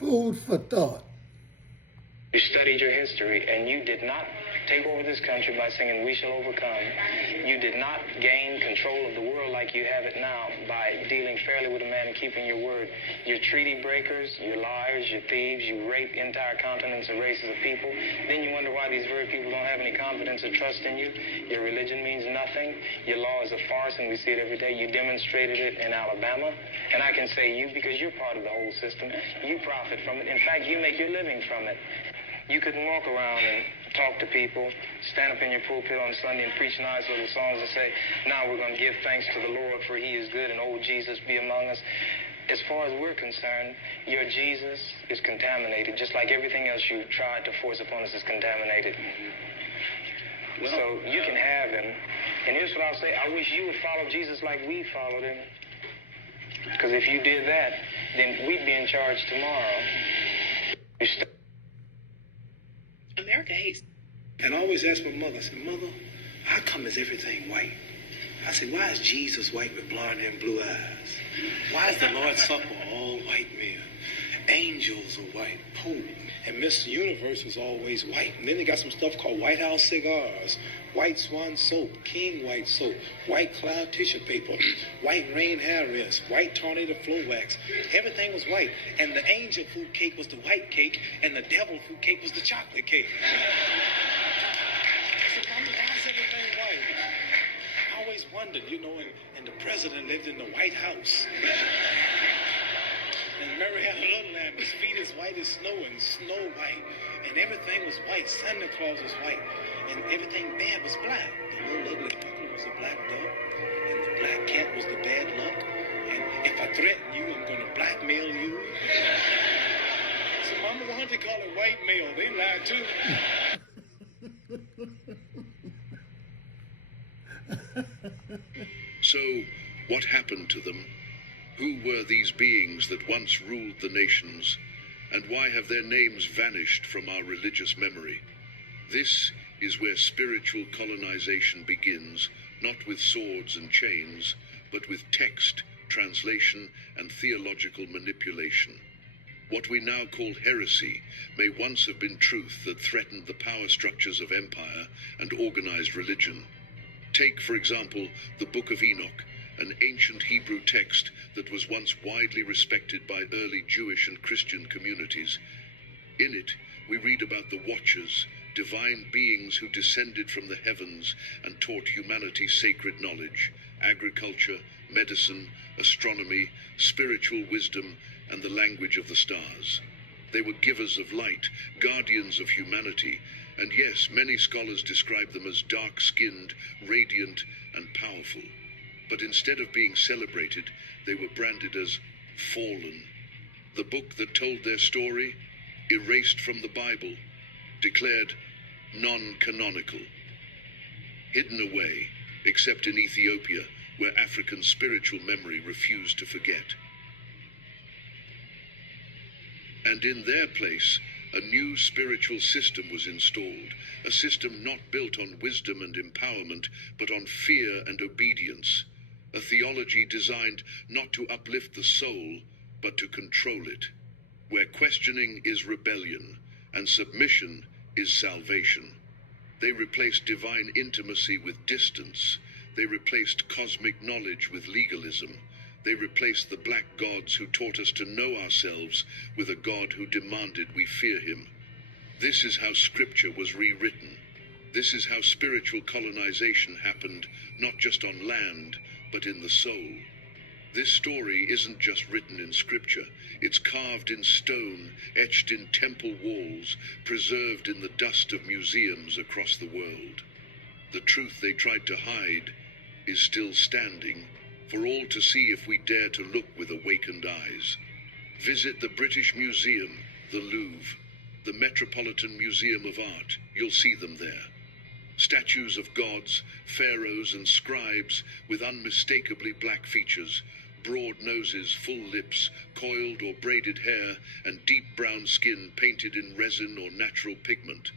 Food for thought. You studied your history, and you did not take over this country by singing "We Shall Overcome." You did not gain control of the world like you have it now by dealing fairly with a man and keeping your word. You're treaty breakers, you're liars, you're thieves, you rape entire continents and races of people. Then you wonder why these very people don't have any confidence or trust in you. Your religion means nothing. Your law is a farce, and we see it every day. You demonstrated it in Alabama, and I can say you because you're part of the whole system. You profit from it. In fact, you make your living from it. You couldn't walk around and talk to people, stand up in your pulpit on Sunday and preach nice little songs and say, now we're going to give thanks to the Lord for he is good and old Jesus be among us. As far as we're concerned, your Jesus is contaminated, just like everything else you tried to force upon us is contaminated. Well, so you can have him. And here's what I'll say. I wish you would follow Jesus like we followed him. Because if you did that, then we'd be in charge tomorrow. America hates. And I always ask my mother, I said, Mother, how come is everything white? I said, why is Jesus white with blonde hair and blue eyes? Why is the Lord's Supper all white men? Angels are white, Pope. And Mr. Universe was always white. And then they got some stuff called White House cigars, White Swan soap, King White soap, White Cloud tissue paper, White Rain hair wrist, White Tornado flow wax. Everything was white. And the angel food cake was the white cake, and the devil food cake was the chocolate cake. I said, Mama, why is everything white? I always wondered, and the president lived in the White House. And Mary had a little lamb, his feet as white as snow and Snow White. And everything was white. Santa Claus was white. And everything bad was black. The little ugly duckling was a black duck. And the black cat was the bad luck. And if I threaten you, I'm going to blackmail you. So Mama, why don't they call it white mail? They lied too. So, what happened to them? Who were these beings that once ruled the nations, and why have their names vanished from our religious memory? This is where spiritual colonization begins, not with swords and chains, but with text, translation, and theological manipulation. What we now call heresy may once have been truth that threatened the power structures of empire and organized religion. Take, for example, the Book of Enoch, an ancient Hebrew text that was once widely respected by early Jewish and Christian communities. In it, we read about the Watchers, divine beings who descended from the heavens and taught humanity sacred knowledge, agriculture, medicine, astronomy, spiritual wisdom, and the language of the stars. They were givers of light, guardians of humanity, and yes, many scholars describe them as dark-skinned, radiant, and powerful. But instead of being celebrated, they were branded as fallen. The book that told their story, erased from the Bible, declared non-canonical. Hidden away, except in Ethiopia, where African spiritual memory refused to forget. And in their place, a new spiritual system was installed, a system not built on wisdom and empowerment, but on fear and obedience. A theology designed not to uplift the soul, but to control it, where questioning is rebellion and submission is salvation. They replaced divine intimacy with distance. They replaced cosmic knowledge with legalism. They replaced the black gods who taught us to know ourselves with a God who demanded we fear him. This is how Scripture was rewritten. This is how spiritual colonization happened, not just on land, but in the soul. This story isn't just written in Scripture. It's carved in stone, etched in temple walls, preserved in the dust of museums across the world. The truth they tried to hide is still standing, for all to see if we dare to look with awakened eyes. Visit the British Museum, the Louvre, the Metropolitan Museum of Art. You'll see them there. Statues of gods, pharaohs, and scribes with unmistakably black features, broad noses, full lips, coiled or braided hair, and deep brown skin painted in resin or natural pigment.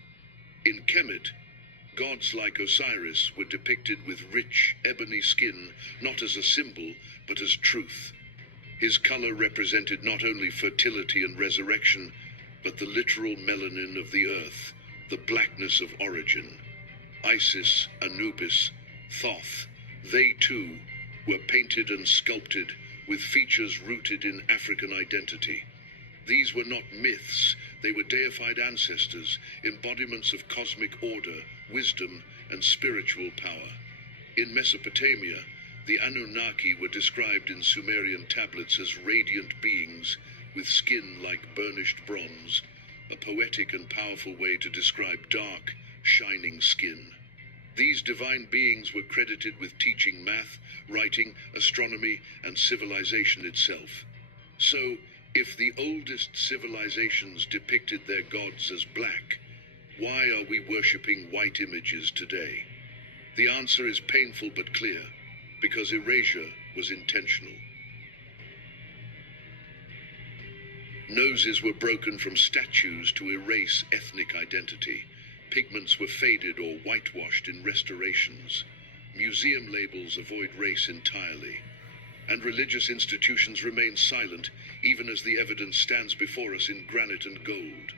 In Kemet, gods like Osiris were depicted with rich, ebony skin, not as a symbol, but as truth. His color represented not only fertility and resurrection, but the literal melanin of the earth, the blackness of origin. Isis, Anubis, Thoth, they too were painted and sculpted with features rooted in African identity. These were not myths, they were deified ancestors, embodiments of cosmic order, wisdom, and spiritual power. In Mesopotamia, the Anunnaki were described in Sumerian tablets as radiant beings with skin like burnished bronze, a poetic and powerful way to describe dark, shining skin. These divine beings were credited with teaching math, writing, astronomy, and civilization itself. So, if the oldest civilizations depicted their gods as black, why are we worshipping white images today? The answer is painful but clear, because erasure was intentional. Noses were broken from statues to erase ethnic identity. Pigments were faded or whitewashed in restorations. Museum labels avoid race entirely. And religious institutions remain silent, even as the evidence stands before us in granite and gold.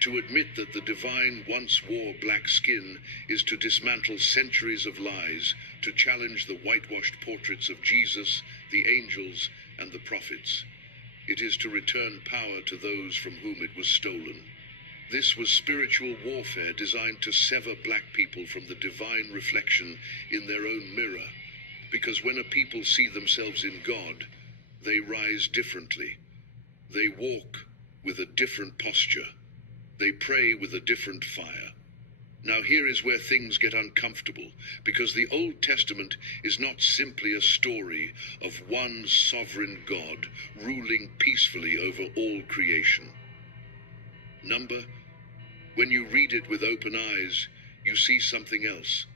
To admit that the divine once wore black skin is to dismantle centuries of lies, to challenge the whitewashed portraits of Jesus, the angels, and the prophets. It is to return power to those from whom it was stolen. This was spiritual warfare designed to sever black people from the divine reflection in their own mirror. Because when a people see themselves in God, they rise differently. They walk with a different posture. They pray with a different fire. Now here is where things get uncomfortable, because the Old Testament is not simply a story of one sovereign God ruling peacefully over all creation. When you read it with open eyes, you see something else,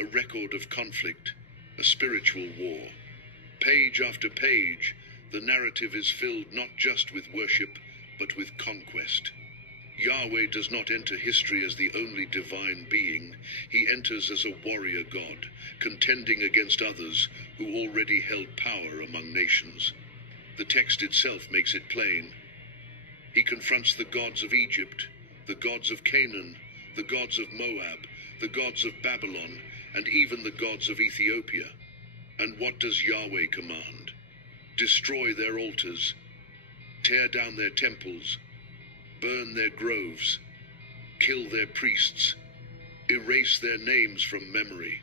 a record of conflict, a spiritual war. Page after page, the narrative is filled not just with worship, but with conquest. Yahweh does not enter history as the only divine being. He enters as a warrior God, contending against others who already held power among nations. The text itself makes it plain. He confronts the gods of Egypt, the gods of Canaan, the gods of Moab, the gods of Babylon, and even the gods of Ethiopia. And what does Yahweh command? Destroy their altars, tear down their temples, burn their groves, kill their priests, erase their names from memory.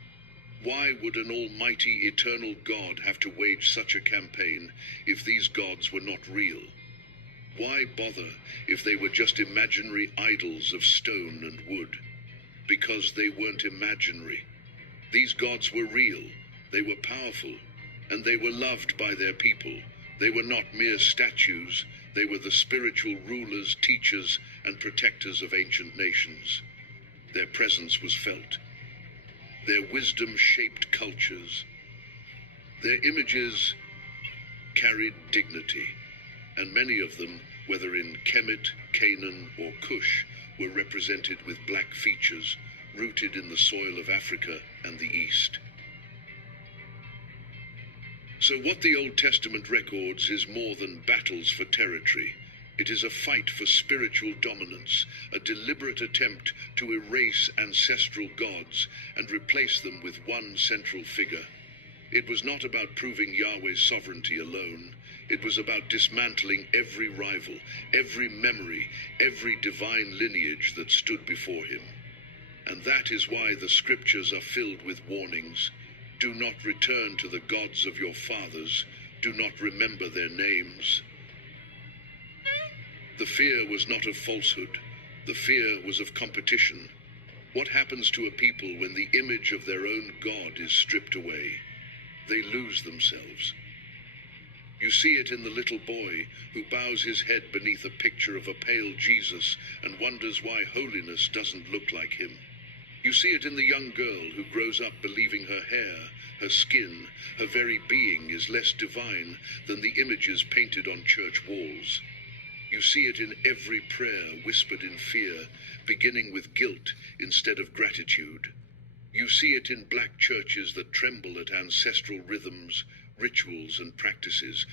Why would an almighty, eternal God have to wage such a campaign if these gods were not real? Why bother if they were just imaginary idols of stone and wood? Because they weren't imaginary. These gods were real, they were powerful, and they were loved by their people. They were not mere statues, they were the spiritual rulers, teachers, and protectors of ancient nations. Their presence was felt. Their wisdom shaped cultures. Their images carried dignity, and many of them, whether in Kemet, Canaan, or Cush, were represented with black features, rooted in the soil of Africa and the East. So what the Old Testament records is more than battles for territory. It is a fight for spiritual dominance, a deliberate attempt to erase ancestral gods and replace them with one central figure. It was not about proving Yahweh's sovereignty alone. It was about dismantling every rival, every memory, every divine lineage that stood before him. And that is why the scriptures are filled with warnings. Do not return to the gods of your fathers. Do not remember their names. The fear was not of falsehood. The fear was of competition. What happens to a people when the image of their own God is stripped away? They lose themselves. You see it in the little boy who bows his head beneath a picture of a pale Jesus and wonders why holiness doesn't look like him. You see it in the young girl who grows up believing her hair, her skin, her very being is less divine than the images painted on church walls. You see it in every prayer whispered in fear, beginning with guilt instead of gratitude. You see it in black churches that tremble at ancestral rhythms, rituals, and practices,